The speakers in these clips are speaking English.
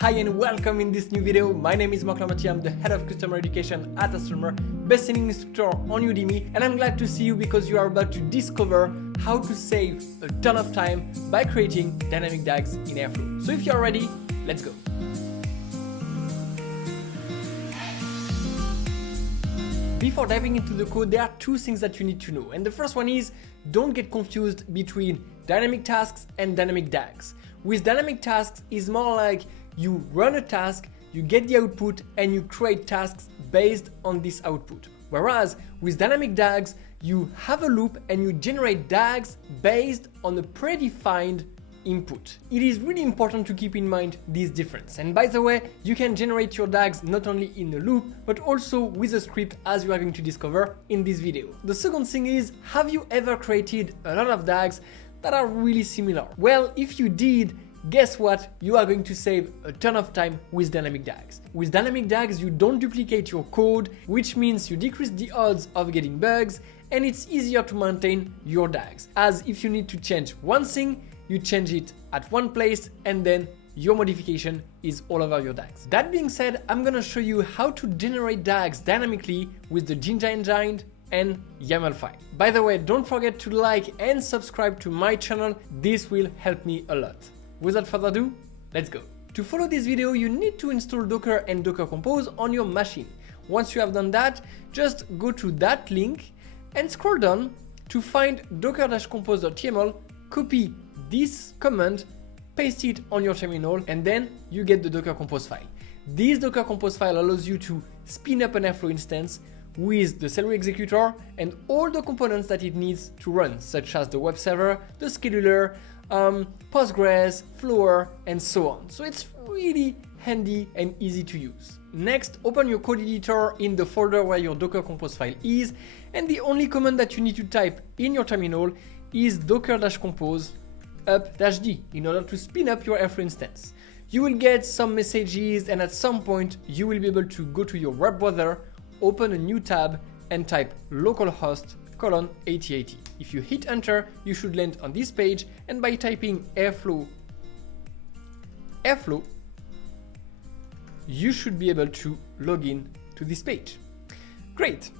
Hi and welcome in this new video. My name is Marc Lamatier. I'm the head of customer education at Astronomer, best-selling instructor on Udemy, and I'm glad to see you because you are about to discover how to save a ton of time by creating dynamic DAGs in Airflow. So if you're ready, let's go. Before diving into the code, there are two things that you need to know. And the first one is, don't get confused between dynamic tasks and dynamic DAGs. With dynamic tasks, it's more like you run a task, you get the output, and you create tasks based on this output. Whereas with dynamic DAGs, you have a loop and you generate DAGs based on a predefined input. It is really important to keep in mind this difference. And by the way, you can generate your DAGs not only in a loop, but also with a script, as you are going to discover in this video. The second thing is, have you ever created a lot of DAGs that are really similar? Well, if you did, guess what? You are going to save a ton of time with dynamic DAGs. With dynamic DAGs, you don't duplicate your code, which means you decrease the odds of getting bugs, and it's easier to maintain your DAGs. As if you need to change one thing, you change it at one place, and then your modification is all over your DAGs. That being said, I'm gonna show you how to generate DAGs dynamically with the Jinja engine and YAML file. By the way, don't forget to like and subscribe to my channel. This will help me a lot. Without further ado, let's go. To follow this video, you need to install Docker and Docker Compose on your machine. Once you have done that, just go to that link and scroll down to find docker-compose.yaml, copy this command, paste it on your terminal, and then you get the Docker Compose file. This Docker Compose file allows you to spin up an Airflow instance with the Celery executor and all the components that it needs to run, such as the web server, the scheduler, Postgres, Flower, and so on. So it's really handy and easy to use. Next, open your code editor in the folder where your Docker Compose file is, and the only command that you need to type in your terminal is docker-compose up-d in order to spin up your Airflow instance. You will get some messages, and at some point you will be able to go to your web browser, open a new tab, and type localhost 8080. If you hit enter, you should land on this page, and by typing Airflow, you should be able to log in to this page. Great.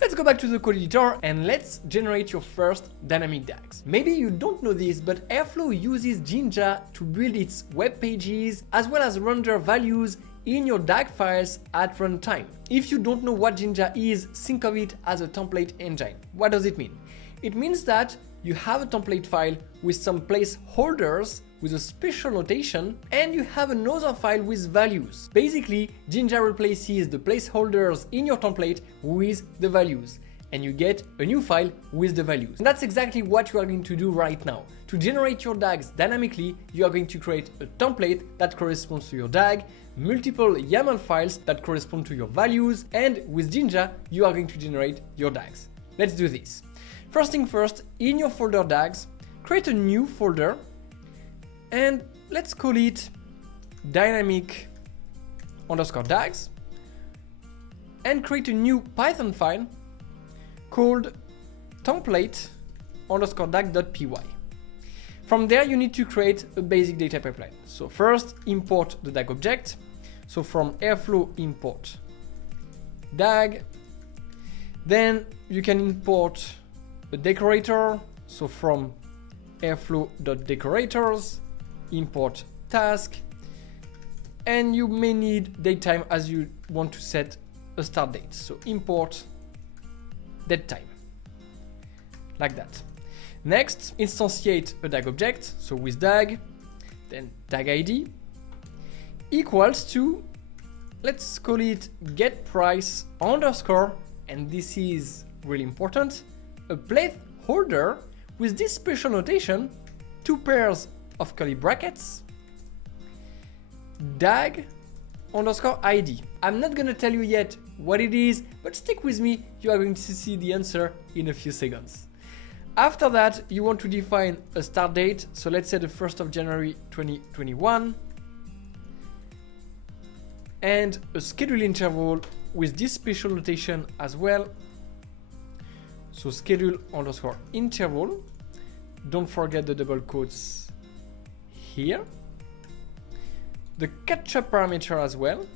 Let's go back to the code editor and let's generate your first dynamic DAGs. Maybe you don't know this, but Airflow uses Jinja to build its web pages as well as render values in your DAG files at runtime. If you don't know what Jinja is, think of it as a template engine. What does it mean? It means that you have a template file with some placeholders with a special notation, and you have another file with values. Basically, Jinja replaces the placeholders in your template with the values, and you get a new file with the values. And that's exactly what you are going to do right now. To generate your DAGs dynamically, you are going to create a template that corresponds to your DAG, multiple YAML files that correspond to your values, and with Jinja, you are going to generate your DAGs. Let's do this. First thing first, in your folder DAGs, create a new folder, and let's call it dynamic_DAGs, and create a new Python file called template_dag.py. From there, you need to create a basic data pipeline. So first, import the DAG object. So from Airflow, import DAG. Then you can import a decorator. So from Airflow.decorators, import task. And you may need datetime as you want to set a start date. So import datetime, like that. Next, instantiate a DAG object, so with DAG, then DAG ID equals to, let's call it getPrice underscore, and this is really important, a placeholder with this special notation, 2 pairs of curly brackets, DAG underscore ID. I'm not gonna tell you yet what it is, but stick with me, you are going to see the answer in a few seconds. After that, you want to define a start date, so let's say the 1st of January 2021, and a schedule interval with this special notation as well. So schedule underscore interval, don't forget the double quotes here. the catch-up parameter as well.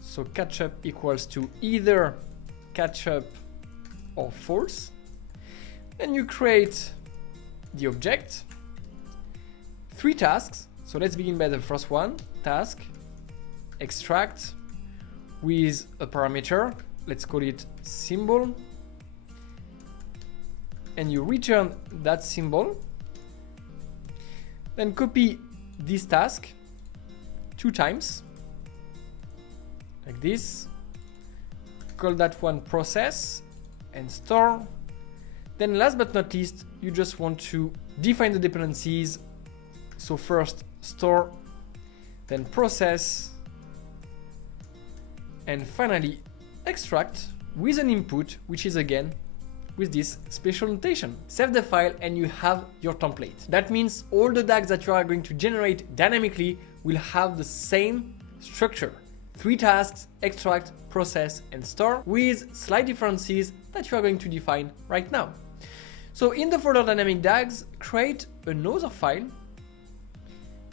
So catch-up equals to either catch-up or false. Then you create the object, 3 tasks. So let's begin by the first one, task, extract with a parameter, let's call it symbol, and you return that symbol. Then copy this task 2 times, like this, call that one process and store. Then last but not least, you just want to define the dependencies. So first store, then process, and finally extract with an input, which is again with this special notation. Save the file and you have your template. That means all the DAGs that you are going to generate dynamically will have the same structure. 3 tasks, extract, process, and store, with slight differences that you are going to define right now. So in the folder Dynamic DAGs, create another file,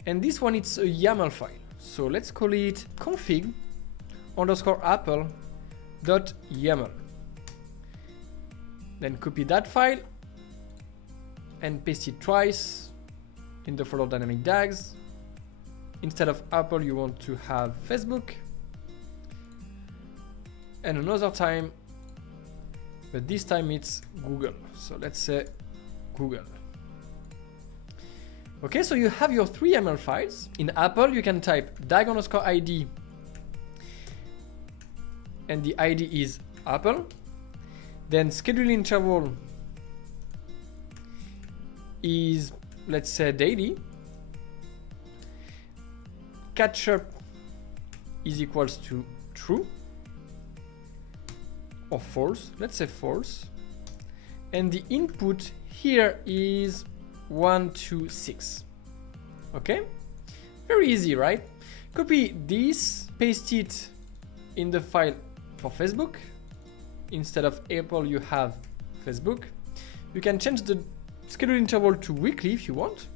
and this one it's a YAML file. So let's call it config_apple.yaml. Then copy that file and paste it twice in the folder Dynamic DAGs. Instead of Apple, you want to have Facebook. And another time, but this time it's Google. So let's say Google. Okay, so you have your 3 YAML files. In Apple, you can type dag_id, and the ID is Apple. Then schedule interval is, let's say, daily. Catch-up is equals to true or false. Let's say false. And the input here is 1, 2, 6. Okay? Very easy, right? Copy this, paste it in the file for Facebook. Instead of Apple, you have Facebook. You can change the schedule interval to weekly if you want.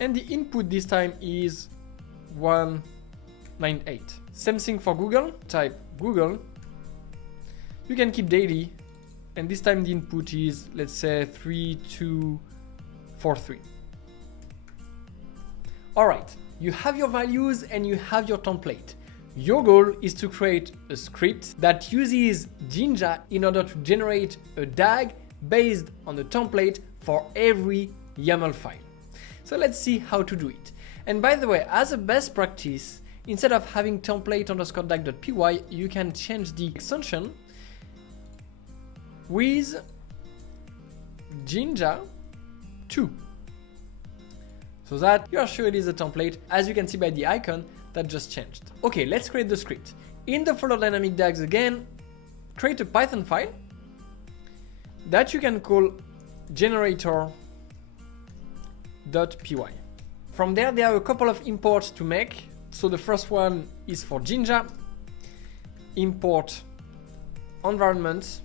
And the input this time is 198. Same thing for Google. Type Google. You can keep daily. And this time the input is, let's say, 3243. All right, you have your values and you have your template. Your goal is to create a script that uses Jinja in order to generate a DAG based on the template for every YAML file. So let's see how to do it. And by the way, as a best practice, instead of having template_dag.py, you can change the extension with Jinja 2. So that you are sure it is a template, as you can see by the icon that just changed. Okay, let's create the script. In the folder Dynamic DAGs again, create a Python file that you can call generator.py. From there are a couple of imports to make. So the first one is for Jinja. Import environment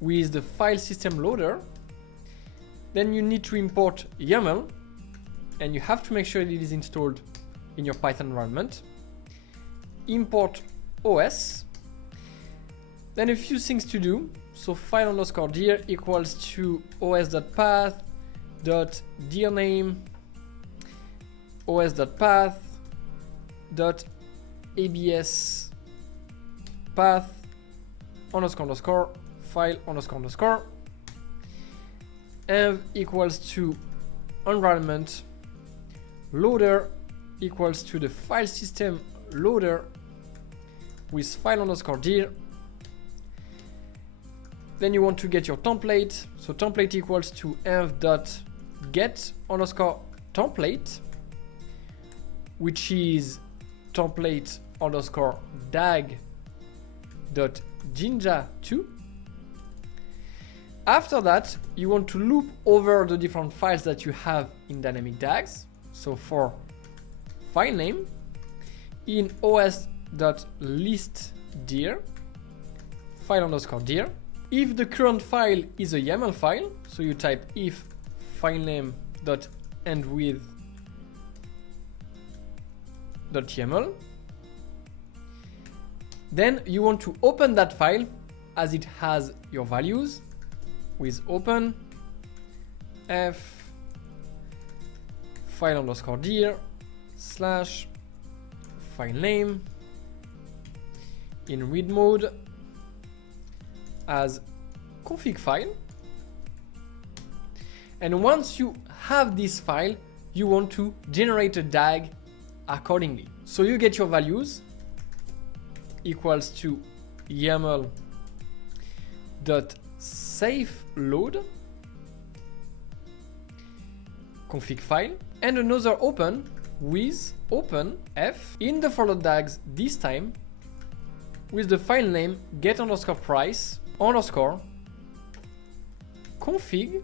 with the file system loader. Then you need to import YAML, and you have to make sure it is installed in your Python environment. Import OS. Then a few things to do. So file_dir equals to os.path.dirname os.path.abs path __ file __ env equals to environment loader equals to the file system loader with file_dir. Then you want to get your template. So template equals to env.get_template, which is template_dag.jinja2. After that, you want to loop over the different files that you have in Dynamic DAGs. So for file name, in os.listdir, file_dir. If the current file is a YAML file, so you type if filename.end with .yaml. Then you want to open that file as it has your values with open f file underscore dir slash file name in read mode as config file. And once you have this file, you want to generate a DAG accordingly. So you get your values equals to YAML dot safe load config file and another open with open f in the folder DAGs, this time with the file name get underscore price underscore config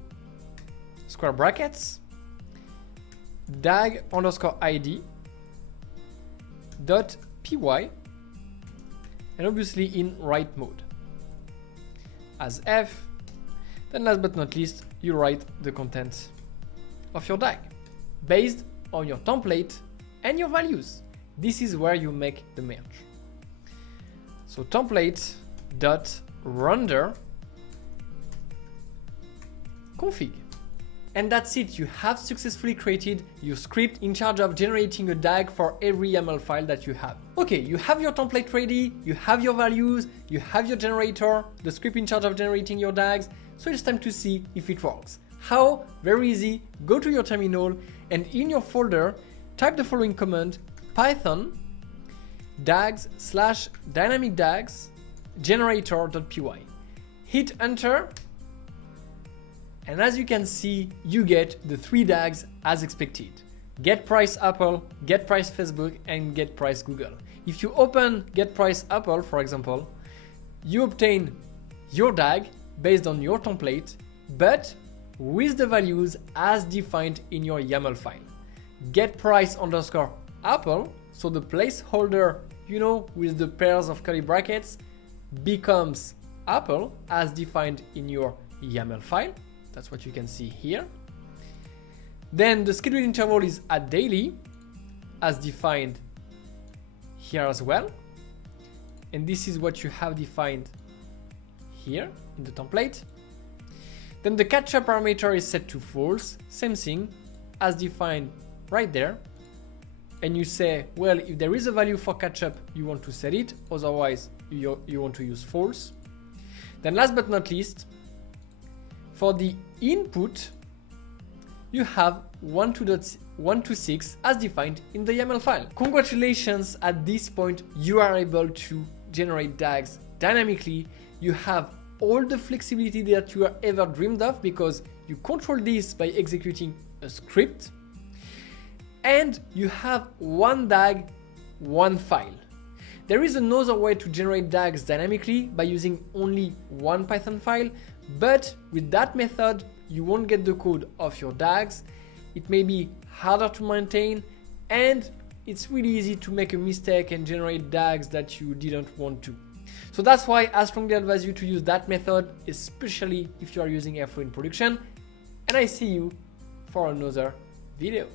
square brackets DAG underscore ID dot py, and obviously in write mode as f. Then last but not least, you write the content of your DAG based on your template and your values. This is where you make the merge. So template dot render config. And that's it, you have successfully created your script in charge of generating a DAG for every YAML file that you have. Okay, you have your template ready, you have your values, you have your generator, the script in charge of generating your DAGs, so it's time to see if it works. How? Very easy, go to your terminal and in your folder, type the following command, python dags slash dynamic dags generator.py. Hit enter. And as you can see, you get the 3 DAGs as expected. Get price Apple, get price Facebook, and get price Google. If you open get price Apple, for example, you obtain your DAG based on your template, but with the values as defined in your YAML file. Get price underscore Apple, so the placeholder, you know, with the pairs of curly brackets, becomes Apple as defined in your YAML file. That's what you can see here. Then the scheduled interval is at daily as defined here as well. And this is what you have defined here in the template. Then the catch-up parameter is set to false, same thing as defined right there. And you say, well, if there is a value for catch-up, you want to set it, otherwise you want to use false. Then last but not least, for the input, you have 126 as defined in the YAML file. Congratulations, at this point you are able to generate DAGs dynamically. You have all the flexibility that you have ever dreamed of because you control this by executing a script. And you have one DAG, one file. There is another way to generate DAGs dynamically by using only one Python file, but with that method, you won't get the code of your DAGs. It may be harder to maintain, and it's really easy to make a mistake and generate DAGs that you didn't want to. So that's why I strongly advise you to use that method, especially if you are using Airflow in production. And I see you for another video.